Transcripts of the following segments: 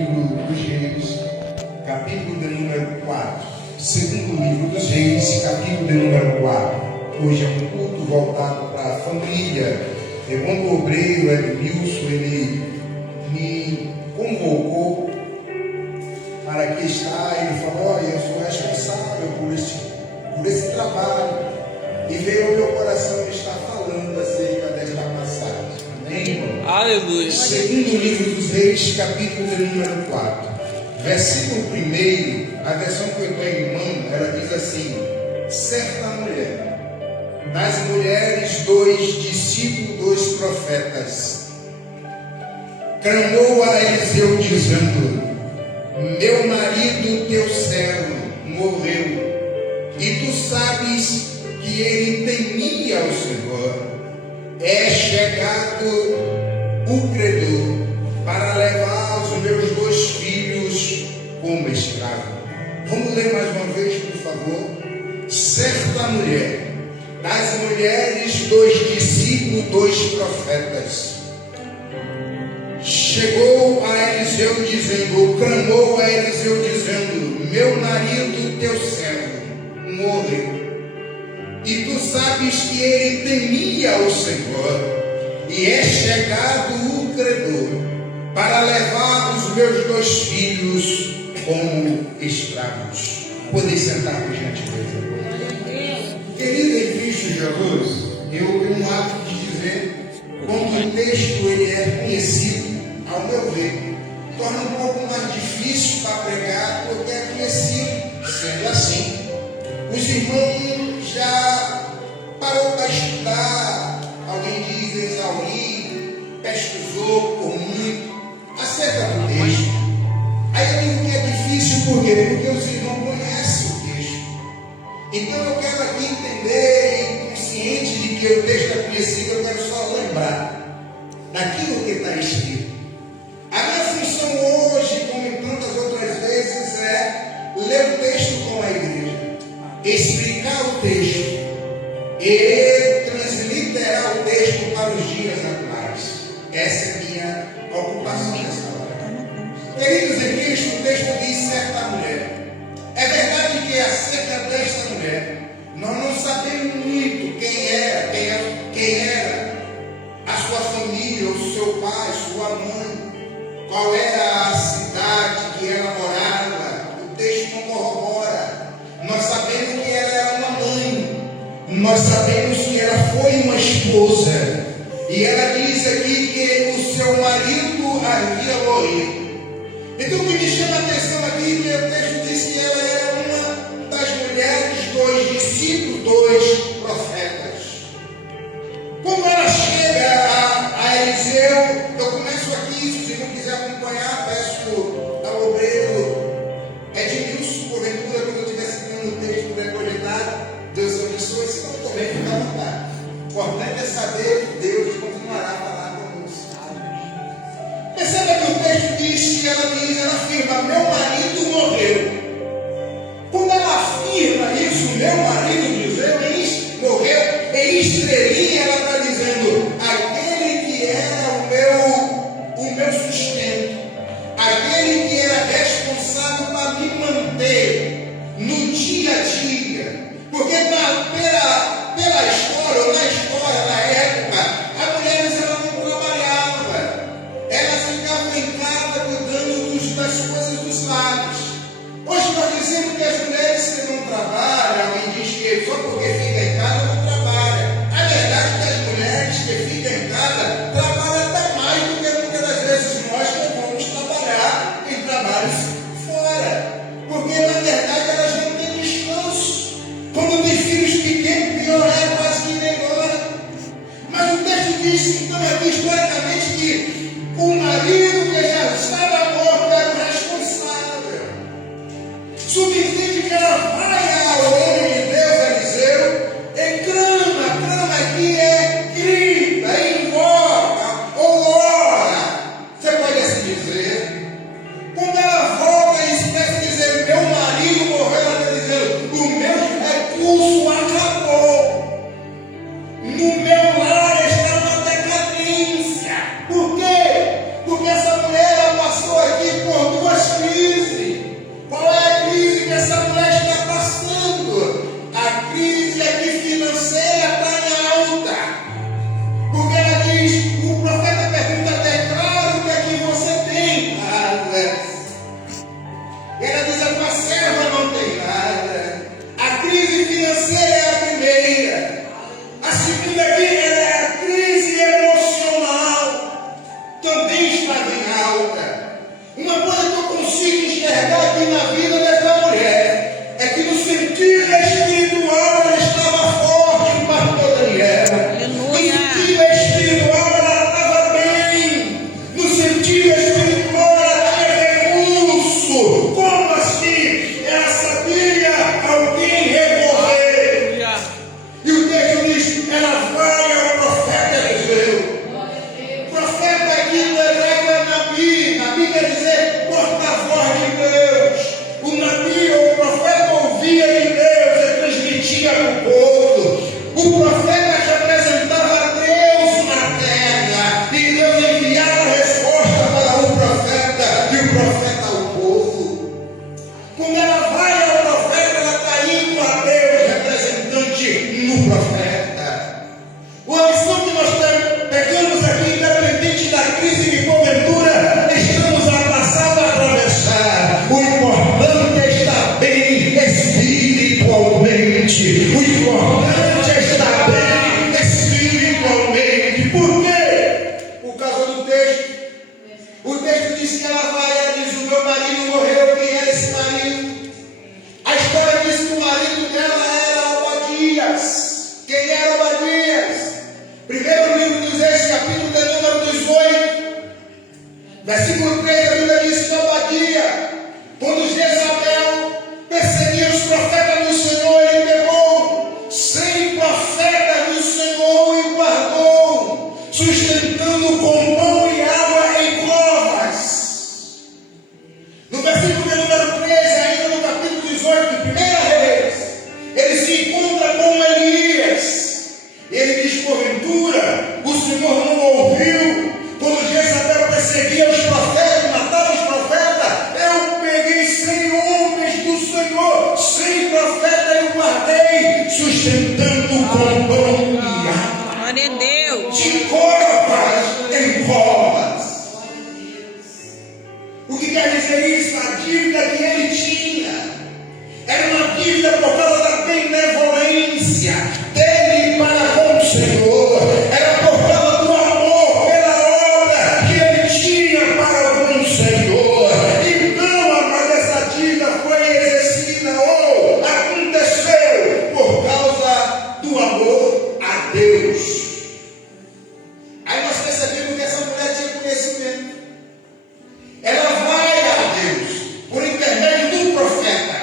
Livro dos Reis, capítulo de número 4. Segundo livro dos Reis, capítulo de número 4. Hoje é um culto voltado para a família. Quando o obreiro Edmilson, ele me convocou para que está, ele falou: olha, eu sou responsável por esse trabalho. E veio ao meu coração estar falando acerca desta passagem. Amém, irmão? Aleluia. Segundo livro dos Reis, capítulo de número 4. Versículo 1, a versão que eu estou em mão, ela diz assim: certa mulher, das mulheres, 2 discípulos, 2 profetas, clamou a Eliseu dizendo: meu marido, teu servo, morreu, e tu sabes que ele temia ao Senhor. É chegado o credor para levar os meus 2 filhos como escravo. Vamos ler mais uma vez, por favor. Certa mulher, das mulheres, 2 discípulos, 2 profetas, chegou a Eliseu dizendo, clamou a Eliseu dizendo: meu marido, teu servo, morreu, e tu sabes que ele temia ao Senhor, e é chegado o credor para levar os meus 2 filhos como escravos. Podem sentar, por gentileza. Querido em Cristo Jesus, eu tenho um hábito de dizer, quando o texto ele é conhecido, ao meu ver, torna um pouco mais difícil para pregar, porque é conhecido. Sendo assim, os irmãos já parou para estudar, alguém diz exaurir, pesquisou por muito, acerca do texto. Aí eu digo que é difícil, por quê? Porque os irmãos conhecem o texto. Então eu quero aqui entender, e consciente de que o texto é conhecido, eu quero só lembrar daquilo que está escrito. A minha função hoje, como em tantas outras vezes, é ler o texto com a igreja, explicar o texto e transliterar o texto para os dias atuais. Essa é a minha ocupação nessa hora. Queridos em Cristo, o texto diz certa mulher. É verdade que acerca desta mulher, nós não sabemos muito quem era a sua família, o seu pai, sua mãe, qual era a cidade que ela morava. O texto não corrobora. Nós sabemos que ela era uma mãe, nós sabemos que ela foi uma esposa, e ela diz aqui que o seu marido havia morrido. Então o que me chama a atenção aqui é que o texto diz que ela era uma das mulheres, 2 discípulos, 2 profetas. Quando ela chega a Eliseu, eu começo aqui, se não quiser acompanhar, peço ao obreiro Edmilson, porventura, quando eu estiver citando o texto depositado, Deus abençoe, se não também fica à vontade. O importante é saber que Deus continuará a falar conosco. Perceba que o texto diz que ela afirma: meu marido morreu. Quando ela afirma isso, meu marido morreu, em estrelinha ela está dizendo: aquele que era o meu sustento, aquele que era responsável para me manter no dia a dia. Porque pela história, ou na história, na época, as mulheres elas não trabalhavam, elas ficavam em casa cuidando das coisas dos lares. Hoje nós dizemos que as mulheres que não trabalham, alguém diz que só porque fica em casa não trabalha. A verdade é que as mulheres que ficam em casa trabalham até mais do que muitas das vezes nós que vamos trabalhar em trabalhos fora. Porque na verdade elas não têm descanso. Quando tem filhos pequenos, aqui na vida dessa mulher é que no sentido espiritual ela estava forte, pastor Daniel. No sentido espiritual ela estava bem. No sentido espiritual ela tinha recurso. Como assim? Ela sabia a quem recorrer. E o texto diz: ela vai ao profeta Eliseu. Profeta aqui no hebraico é Nabi. Nabi quer dizer porta-voz de Deus. O Nabi, o profeta, ouvia de Deus e transmitia para o povo. O profeta representava a Deus na terra. E Deus enviava a resposta para o profeta e o profeta ao povo. Quando ela vai ao profeta, ela está indo a Deus, representante no profeta. A lição que nós pegamos aqui, independente da crise que porventura estamos a passar ou a atravessar, o importante é estar bem espiritualmente. O importante é estar bem espiritualmente. Por quê? Por causa do texto. O texto diz que ela vai, ela diz: o meu marido morreu. Quem era esse marido? A história diz que o marido dela era Obadias. Quem era Obadias? Primeiro livro dos Reis, capítulo de número 18, versículo 3, a Bíblia diz que Obadia, quando Jezabel perseguia os profetas do Senhor, ele pegou 100 profetas do Senhor e guardou, sustentando com pão e água em covas. No versículo de número 13, ainda no capítulo 18 de 1 Reis, ele se encontra com Elias. Ele diz: porventura, o Senhor não ouviu quando Jezabel perseguia os profetas, matava os profetas? Eu peguei 100 homens do Senhor, 100 profetas eu guardei, sustentando com pão e água. Glória a Deus. De covas em covas. O que quer dizer isso? A dívida que ele tinha era uma dívida por causa da benevolência dele para com o Senhor. Era por causa do amor pela obra que ele tinha para com o Senhor. Então, amada, essa dívida foi exercida ou aconteceu por causa do amor a Deus. Aí nós percebemos que essa mulher tinha conhecimento. Ela vai a Deus por intermédio do profeta.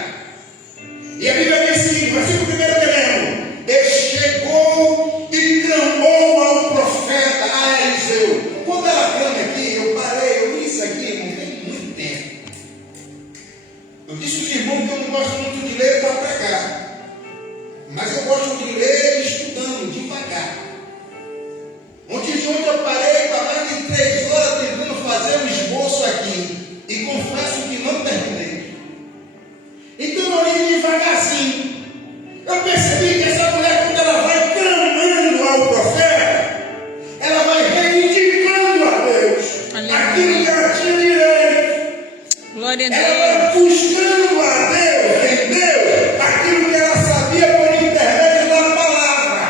E a Bíblia diz o seguinte, versículo 1 que lemos: ele chegou e clamou ao profeta, a Eliseu. Quando ela clama aqui, eu parei, eu li isso aqui, irmão, tem muito tempo. Eu disse aos irmãos que eu não gosto muito de ler para pregar, mas eu gosto de ler estudando devagar. Ontem de ontem eu parei para mais de 3 horas tentando fazer um esboço aqui, e confesso que não terminei. Então eu li devagarzinho. Eu percebi que essa mulher, quando ela vai clamando ao profeta, ela vai reivindicando a Deus aquilo que ela tinha direito. Glória a Ela Deus. vai buscando a Deus, em Deus, aquilo que ela sabia por intermédio da palavra.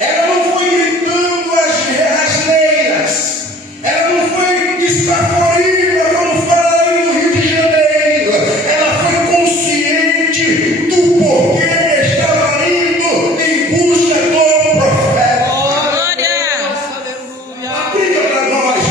Ela não foi gritando as leiras. Ela não foi desfavoriva, como fala ali no Rio de Janeiro. Ela foi consciente do porquê estava indo em busca do profeta. Glória. Aplica para nós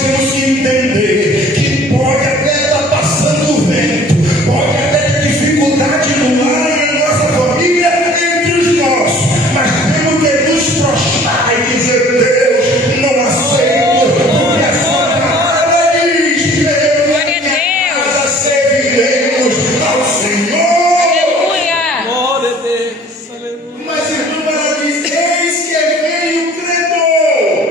temos que entender que pode até estar passando vento, pode até ter dificuldade no lar e na nossa família, entre os nossos, mas temos que nos prostrar e dizer: Deus, não aceito, porque a sua palavra diz: eu e minha casa serviremos ao Senhor. Aleluia. Glória a Deus. Aleluia. Mas irmão, ela diz: eis que veio o credor.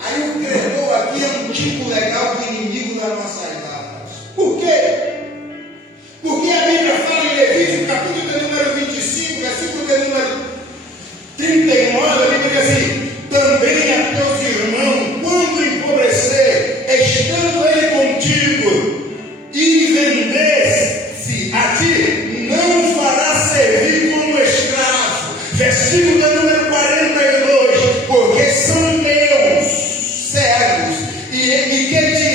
Aí o credor aqui é um tipo legal de inimigo das nossas almas. Por quê? Porque a Bíblia fala em Levítico, capítulo de número 25, versículo de número 39, a Bíblia diz assim: também a teus irmãos, quando empobrecer, estando ele contigo, e vender-se a ti, não fará servir como escravo. Versículo de número 42, porque são meus servos, e quem te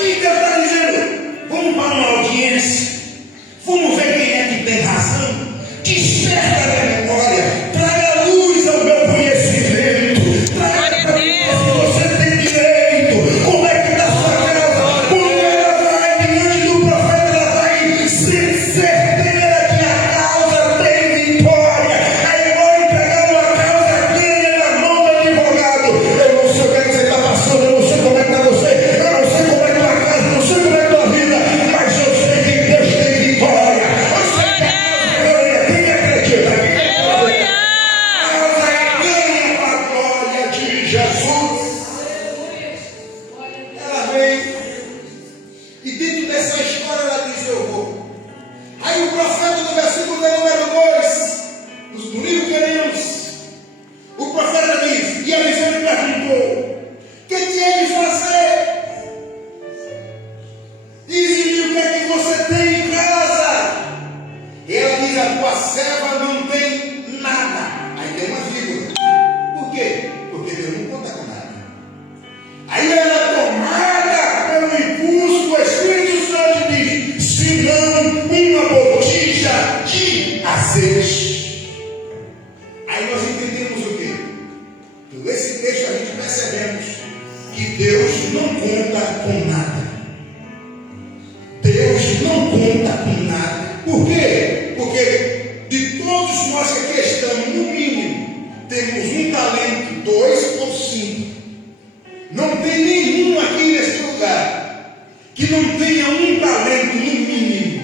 Aqui Deus está dizendo, vamos para uma audiência, vamos ver quem é que tem razão, desperta a minha memória, traga luz ao meu conhecimento, traga para mim o que você tem direito, como é que está a sua casa, como ela vai diante do profeta, ela vai ser certeira que a causa tem vitória. Aí vou entregar uma causa ganha na mão do advogado. Eu não sei o que é que você está passando, eu não sei como é que está você, eu não sei como é que tua casa, eu não sei como é que tua vida, mas eu sei que Deus tem vitória. Eu sei que a causa ganha. Quem acredita? Aleluia. A causa ganha para a glória de Jesus. Ela veio e dentro dessa história ela diz: eu vou. Aí o profeta no versículo número 2, no livro que lemos, o profeta diz, e Eliseu lhe perguntou: que te hei de fazer? Diz-me o que é que você tem em casa. E ela diz: a tua serva não tem nada. Aí tem uma vírgula. Por quê? Porque Deus não conta com nada. Aí ela é tomada pelo impulso do Espírito Santo e diz: se não uma botija de azeite. Aí nós entendemos o quê? Por esse texto a gente percebemos que Deus não conta com nada. Deus não conta com nada. Por quê? Porque de todos nós que aqui estamos, no mínimo, temos um talento, 2 ou 5. Não tem nenhum aqui nesse lugar que não tenha um talento, no mínimo.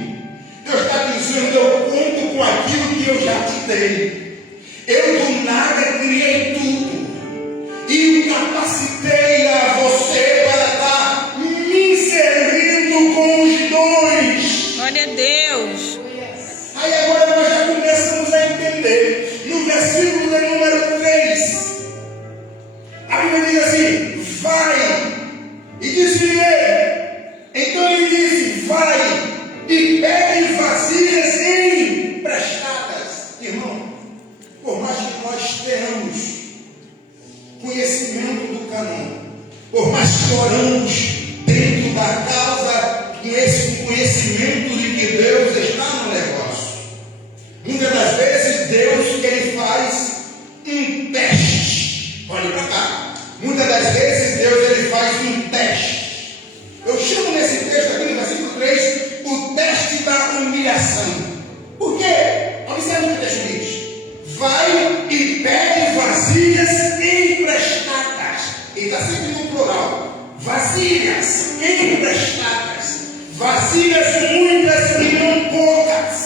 Deus está dizendo: eu conto com aquilo que eu já te dei. Eu do nada criei tudo e capacitei a você para estar me servindo com os dons. Glória a Deus. Aí agora nós já começamos a entender. No versículo de número 3, a Bíblia diz assim: vai. E disse-lhe ele. Então ele disse: vai e pede vasilhas emprestadas. Irmão, por mais que nós tenhamos conhecimento do caminho, por mais que oramos dentro da causa, com esse conhecimento de que Deus está no negócio, muitas das vezes Deus ele faz um teste. Olhe para cá. Muitas das vezes Deus ele faz um teste. Eu chamo nesse texto aqui no versículo 3 o teste da humilhação. Por quê? Observe o que o texto diz: vai e pede vasilhas emprestadas. Ele está sempre no plural. Vasilhas emprestadas. Vasilhas muitas e não poucas.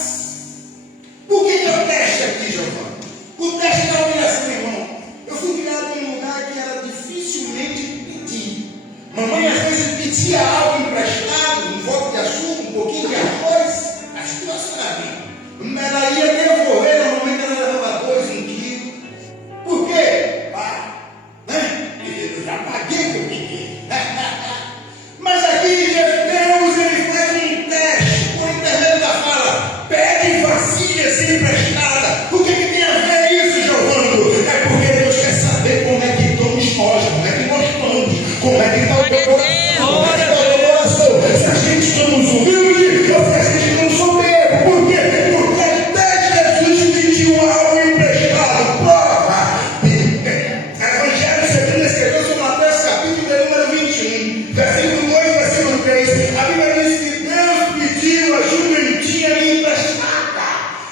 Por que é o teste aqui, Giovanni? O teste da humilhação, irmão. Eu fui criado em um lugar que era dificilmente pedir. Mamãe às vezes pedia algo emprestado, um copo de açúcar, um pouquinho de arroz. A situação era minha. Ela ia devolver, normalmente ela levava 2, 1 quilo. Por quê? Eu já paguei o que eu pedi. Mas aqui Deus ele faz um teste por intermédio da fala: pede vasilhas emprestadas. O que tem a ver isso, Giovanni? É porque Deus quer saber como é que estamos nós, como é que nós estamos, como é que está o teu coração, como é que está o teu coração. Se a gente estamos humildes ou se a gente não soberbo. Por quê? Porque até Jesus pediu algo emprestado. Prova. Evangelho segundo escreveu sobre Mateus, capítulo de número 21, versículo 2, versículo 3. A Bíblia diz que Deus pediu a jumentinha emprestada.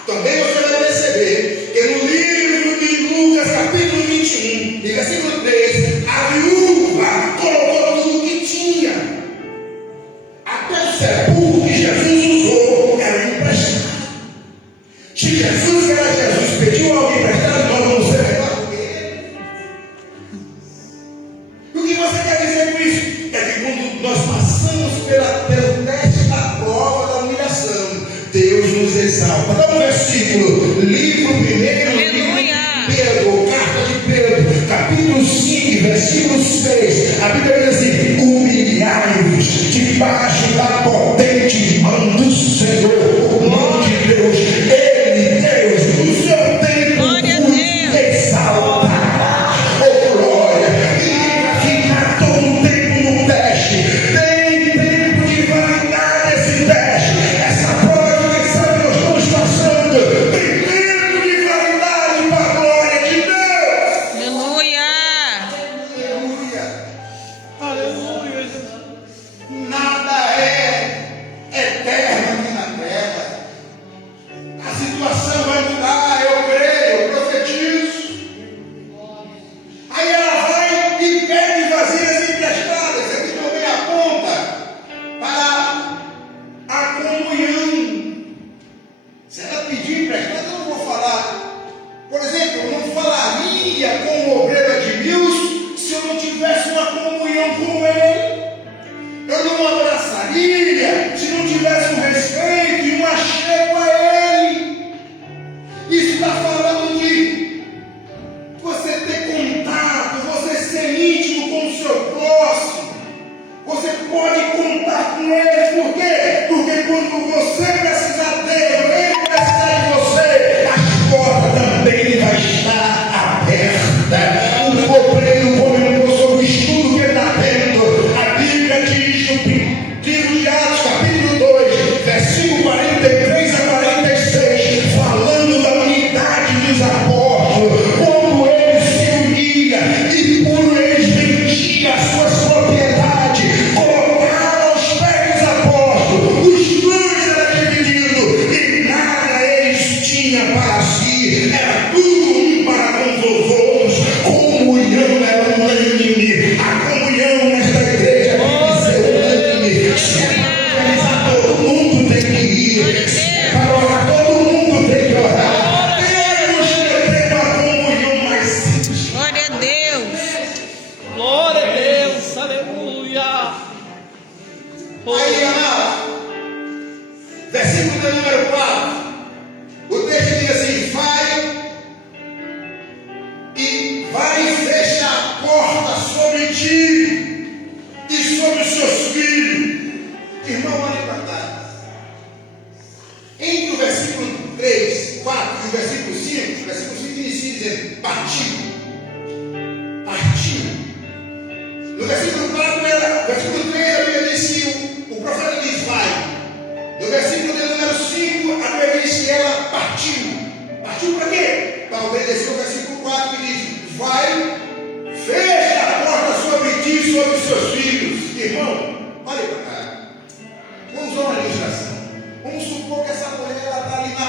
Também você vai perceber que no livro de Lucas, capítulo 21, e versículo 3, a viúva colocou tudo que tinha. Até o sepulcro que Jesus usou era emprestado. Se Jesus era Jesus, pediu algo emprestado, nós vamos ser melhor do que ele. O que você quer dizer com isso? É que quando nós passamos pelo teste da prova da humilhação, Deus nos exalta. Dá um versículo, livro primeiro, Aleluia. Pedro, carta de Pedro, capítulo 5, versículo 6. A Bíblia diz assim: humilhai-vos debaixo da potente mão do Senhor, mão de Deus. Ele, Deus, no seu tempo, Glória a vos Deus. exaltará. Oh glória! E vai ficar todo o tempo no teste. Tem prestaria se não tivesse um respeito e um achego a Ele. Isso está falando de você ter contato, você ser íntimo com o seu próximo. Você pode contar com Ele. Por quê? Porque quando você precisar dele, Ele precisar de você, a porta também vai estar aberta. O obreiro comentou sobre o estudo que ele está tendo. A Bíblia diz no livro de Atos, capítulo 2, versículo 43 a 46, falando da unidade dos apóstolos, como eles se uniam e por eles vendiam as suas propriedades, colocaram aos pés dos apóstolos, os pães eram divididos e nada eles tinham para si, era tudo um para com os outros. Comunhão era unânime. A comunhão nesta igreja tem que ser unânime. Se organizar, todo mundo tem que ir. Se para orar, todo mundo tem que orar. Temos que ter uma comunhão mais simples. Glória a Deus. Glória a Deus. Aleluia. Aí, amado, versículo de número 4. O texto diz assim: vai e fecha a porta sobre ti e sobre os seus filhos. Irmão, olha para trás. Entre o versículo 3, 4 e o versículo 5, o versículo 5 inicia dizendo: partiu. Partiu. No versículo 4, versículo 3, a Bíblia diz que o profeta diz: vai. No versículo de número 5, a Bíblia diz que ela partiu. Partiu para quê? Para obedecer o versículo 4 que diz: vai, fecha a porta sobre ti e sobre os seus filhos. Irmão, olha para cá. Vamos usar uma ilustração. Vamos supor que essa mulher está ali na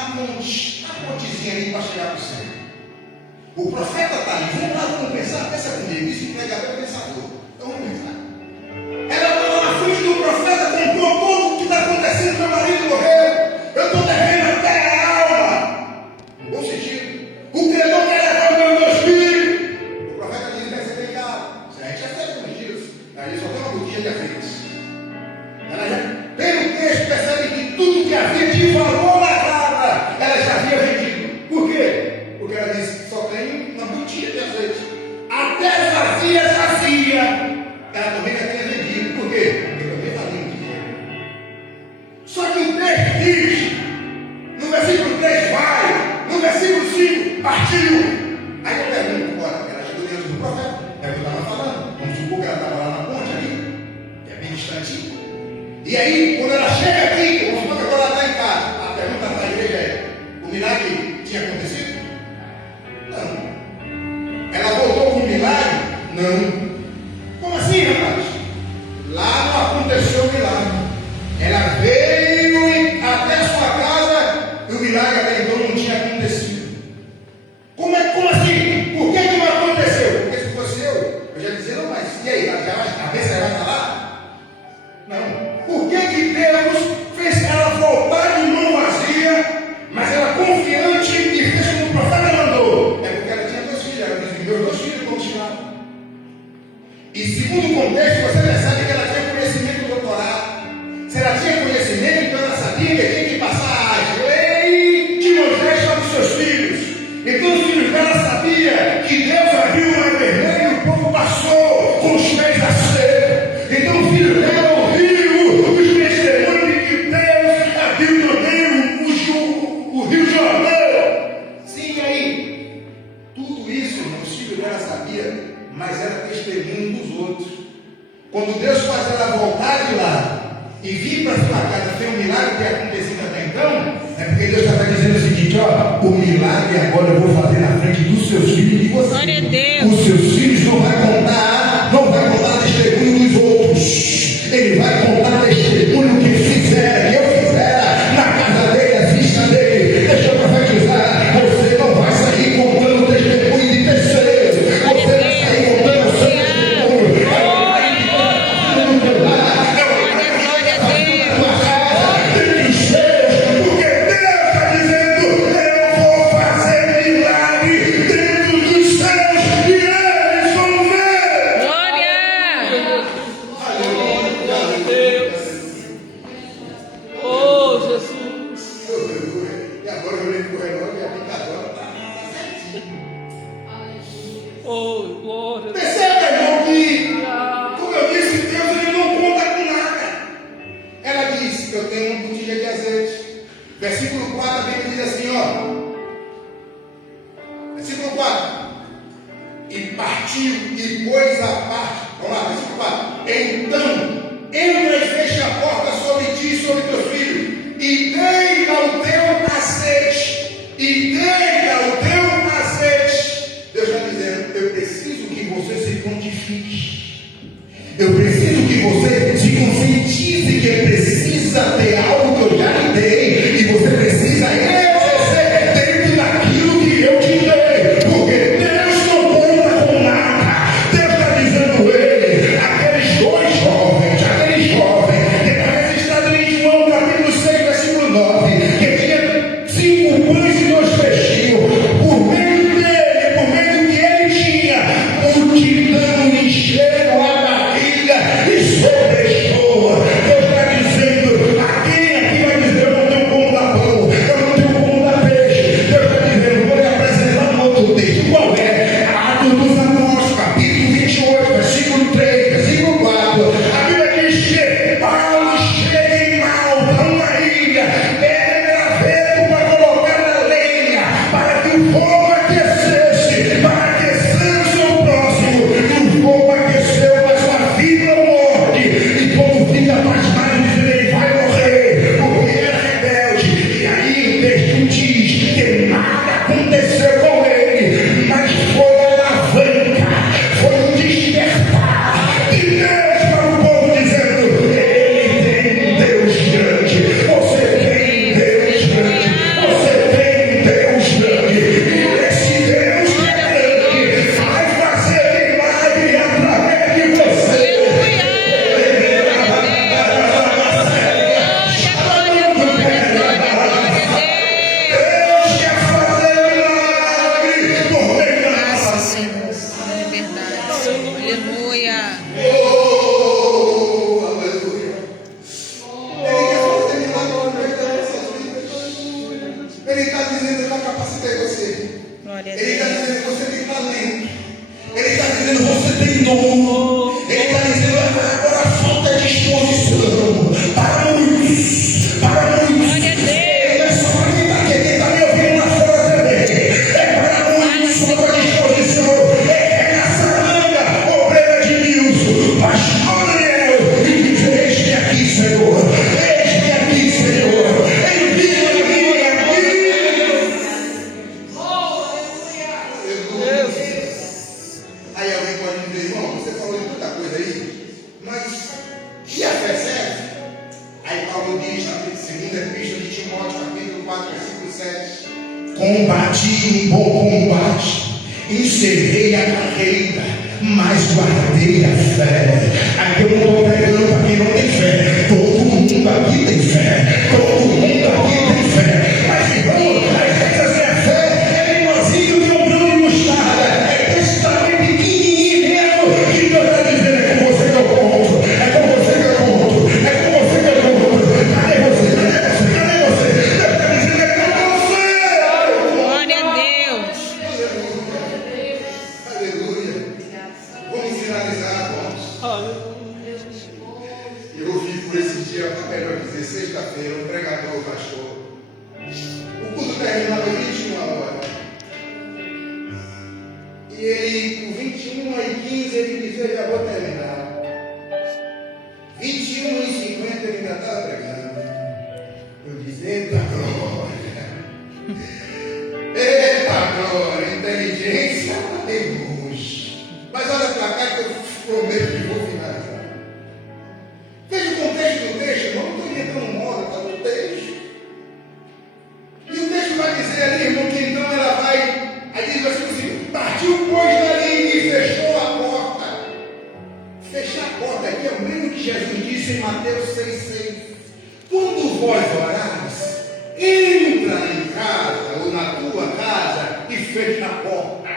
pontezinha ali para chegar para o céu. O profeta está ali. Vamos lá, vamos pensar. Pensa comigo. Isso pregador é pensador. Então vamos pensar. Ela estava na frente do profeta, contou tudo o que está acontecendo. Meu marido morreu. Eu estou devendo até a alma. No bom sentido. O credor quer levar os meus filhos. O profeta diz: vai ser delicado. Se a gente já fez com Deus, aí só tem uma botija de azeite. Ela já, pelo texto, percebe que tudo que havia de valor na casa, ela já havia vendido. Por quê? Porque ela disse: só tem uma botija de azeite. Até vazia, ela também já tinha vendido. Por quê? Porque também valia muito dinheiro. Só que o texto diz, no versículo 3, vai. No versículo 5, partiu. Aí eu pergunto: ora, ela chegou diante do profeta. É o que eu estava falando. Vamos supor que ela estava lá na ponte ali, que é bem distantinho. E aí, quando ela chega aqui, vamos supor que agora ela está em casa. A pergunta para a igreja é: o milagre tinha acontecido? Não. Ela voltou com o milagre? Não. Como assim, rapaz? Lá não aconteceu o milagre. Ela veio até a sua casa e o milagre até então não tinha acontecido. Como assim? Por que não aconteceu? Porque se fosse eu já dizia: não, mas e aí? A cabeça vai estar lá? Não. Por que Deus fez ela voltar de mão vazia, mas ela confiante e fez como o profeta mandou? É porque ela tinha 2 filhos. Ela disse: meus 2 filhos continuaram. E segundo o contexto, você percebe que ela tinha conhecimento doutorado. Se ela tinha conhecimento, então ela sabia que tinha que passar as leis de Moisés para os seus filhos. Então os filhos dela sabiam que Deus abriu o mar vermelho e o povo passou com os pés a seco. Então o filho dela ouviu os testemunhos de que Deus abriu também o rio Jordão. Sim, aí. Tudo isso, irmão, os filhos dela sabiam, mas era testemunho dos outros. Quando Deus faz ela voltar de lá e vir para sua casa ter um milagre que acontecido até então, é porque Deus está dizendo o seguinte: ó, o milagre agora eu vou fazer na frente dos seus filhos e de você. Glória a Deus. Os seus filhos não vai contar testemunho dos outros. Ele vai contar testemunho que fizeram, que eu fizera na casa dele, a vista dele. Deixa eu profetizar: você não vai sair contando testemunho de terceiro. Você vai sair contando o seu testemunho. Porque Deus está dizendo: eu vou fazer milagre dentro dos céus e eles vão ver. Glória. Glória a Deus. Versículo 4, a Bíblia diz assim, ó. Versículo 4. E partiu e pôs a parte. Vamos lá, versículo 4. Então, entra e fecha a porta sobre ti e sobre teu filho, e deita o teu aceite. E deita o teu aceite. Deus está dizendo, eu preciso que você se pontifique. Eu preciso que você se conscientize que precisa ter algo que eu já lhe dei. E você precisa exercer dentro daquilo que eu te dei. Porque Deus não conta com nada. Deus está dizendo ele, aqueles dois jovens, que está registrado em João capítulo 6, versículo 9, que tinha 5 pães e 2 peixinhos. Por meio dele, por meio do que ele tinha, multidão encheram a barriga e sobrejou. Deus está dizendo, aqui vai dizer, eu não tenho como dar pão, eu não tenho como dar peixe. Deus está dizendo, vou lhe apresentar um outro texto. Qual é? Atos dos Apóstolos, capítulo 28, versículo 3, versículo 4. A Bíblia diz que Paulo chega em Malta, uma ilha, pega graveto para colocar na lenha, para que o fogo aquecesse, para aquecer o seu próximo. E o fogo aqueceu, mas sua vida não morre. E como fica apaixonado, diz ele vai morrer, porque era rebelde. E aí o texto diz que nada aconteceu com ele, mas foi a alavanca, foi um despertar de Deus para o povo, dizendo: ele tem um Deus grande, você tem um Deus grande, você tem um Deus grande, e esse Deus que é grande vai fazer milagre através de você. Deus quer fazer milagre por meio da nossa vida. É verdade. Aleluia. Oh, aleluia. Ele quer fazer milagre por meio das nossas vidas. Ele está dizendo: eu já capacitei você. Glória a Ele está Deus. dizendo: você tem talento. Ele está dizendo: você tem dom. Ele está dizendo: agora falta disposição. Para muitos. Para muitos. Glória a Deus. Não é só para quem está aqui. Quem está me ouvindo lá fora também. É para muitos. Falta disposição. É nessa manga, obreira de Nilson, pastor Daniel, e diz: eis-me aqui, Senhor. Eis-me aqui, Senhor. Envia-me aqui. Aí alguém pode dizer: irmão, você falou de tanta coisa aí, mas e a fé serve? Aí Paulo diz na segunda epístola de Timóteo, capítulo 4, versículo 7: combati um bom combate, encerrei a carreira, mas guardei a fé. Aqui eu não estou pregando para quem não tem fé. Todo mundo aqui tem fé. Todo mundo aqui tem fé. Mas irmão, às vezes a fé é menorzinho de um grão de mostarda. É desse tamanho pequenininho mesmo. Que Deus está dizendo: é com você que eu conto. É com você que eu conto. É com você que eu conto. Cadê você? Cadê você? Cadê você? Deus está dizendo: é com você. Glória a Deus. Aleluia. Vamos finalizar, vamos. Eu ouvi por esse dia, para melhor dizer, sexta-feira, um pregador, um pastor. O culto terminava 21 horas. E ele, com 21h15, ele dizia: já vou terminar. 21h50 ele ainda estava pregando. Eu disse: eita glória. Eita glória, inteligência temos. Mas olha para cá que eu prometo que vou finalizar. Veja o contexto do texto, irmão. Não estou inventando moda para o texto. E o texto vai dizer ali, irmão, que então ela vai. Aí diz assim: partiu, pois, dali e fechou a porta. Fechar a porta aqui é o mesmo que Jesus disse em Mateus 6,6. Quando vós orares, entra em casa ou na tua casa e fecha a porta.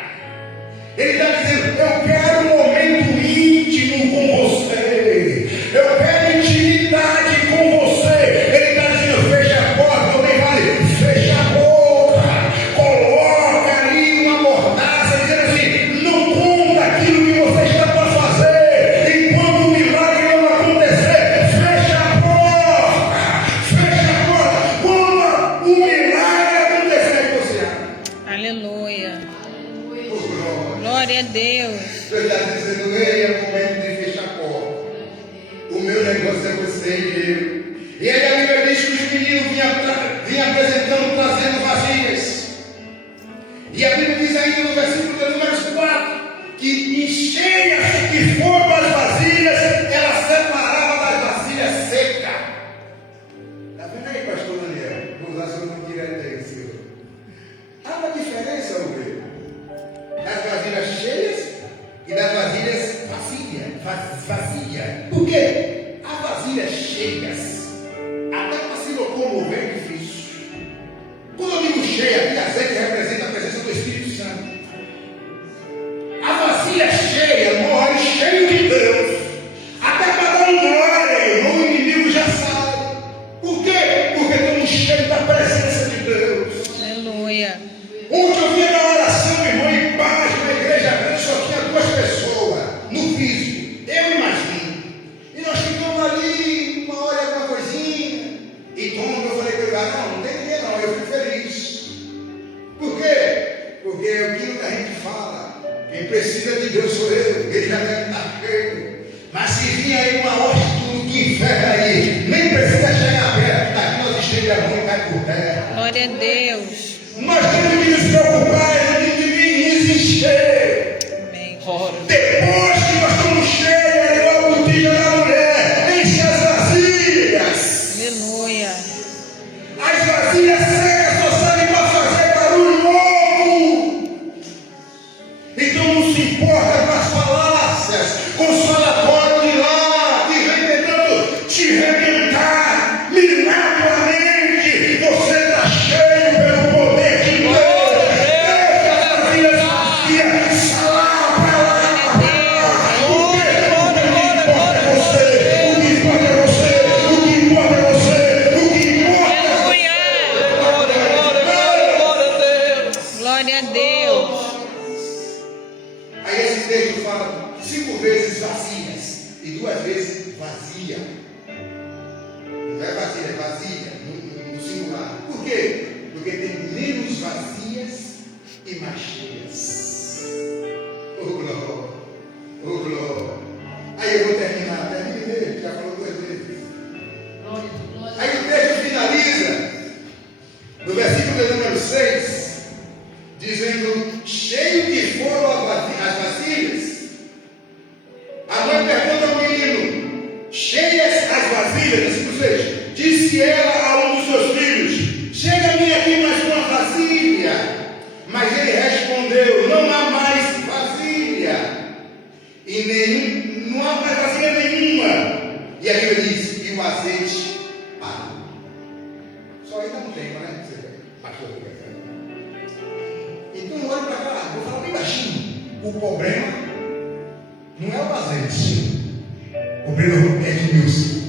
Ele está dizendo: eu quero um momento íntimo com você. Eu quero intimidade com você. Ele está dizendo: fecha a porta. Também vale, fecha a boca. Coloca ali uma mordaça, dizendo assim: não conta aquilo que você está para fazer. Enquanto o milagre não acontecer, fecha a porta. Fecha a porta. Quando sem dinheiro. E aí a Bíblia diz que os meninos vinham apresentando, trazendo vasilhas. E a Bíblia diz ainda no versículo de número 4, que em cheias que foram as vasilhas, ela separava das vasilhas secas. Está vendo aí, pastor Daniel? Vou usar seu nome direto aí, senhor. Há uma diferença, não vê? Das vasilhas cheias e das vasilhas vazias. Por quê? As vasilhas cheias, até para se locomover é difícil. Quando eu digo cheia, aqui azeite representa a presença do Espírito Santo. A vasilha cheia, morre cheio de Deus. Até para dar um glória, irmão, o inimigo já sabe. Por quê? Porque estamos cheios da presença de Deus. Aleluia. Ontem eu vi na oração, irmão, em paz, na igreja grande, só tinha 2 pessoas no físico, eu e mais 20. E nós ficamos ali, uma hora e alguma coisinha. E como eu falei para ele, não tem ninguém não, eu fico feliz. Por quê? Porque é aquilo que a gente fala, quem precisa de Deus sou eu, ele já deve estar cheio. Mas se vir aí uma hóstia de inferno aí, nem precisa chegar perto, daqui nós estende a mão e cai por terra. Glória a Deus. Nós temos que nos preocupar de ninguém encher. Amém. Depois que nós estamos cheios, igual o dia da mulher, enche as vasilhas. Aleluia. As vasilhas secas só servem para fazer barulho louco. Então não se importa com as falácias, com os falatórios de lá, que vem tentando te rebentar, minar tua mente. Você está cheio pelo poder de Deus. Deixa as vasilhas vazias, salar para lá. O que importa é você, o que importa é você, o que importa é você, o que importa é você. Aleluia. Glória a Deus. Glória a Deus. Aí esse texto fala 5 vezes vazias e 2 vezes vazia. Não é vazia, é vazia no singular. Por quê? Porque tem menos vazias e mais cheias. Oh glória, oh glória. Aí eu vou terminar, terminei, já falou 2 vezes. Aí o texto finaliza no versículo de número 6, dizendo: cheio que foram as vasilhas. A mãe pergunta ao menino: cheias as vasilhas? Versículo 6. Disse ela a um dos seus filhos: chega-me aqui mais uma vasilha. Mas ele respondeu: não há mais vasilha. E não há mais vasilha nenhuma. E a Bíblia diz: e o azeite parou. Só ainda não tem, né? Pastor, então olha para cá, vou falar bem baixinho. O problema não é o azeite. O problema é de Deus.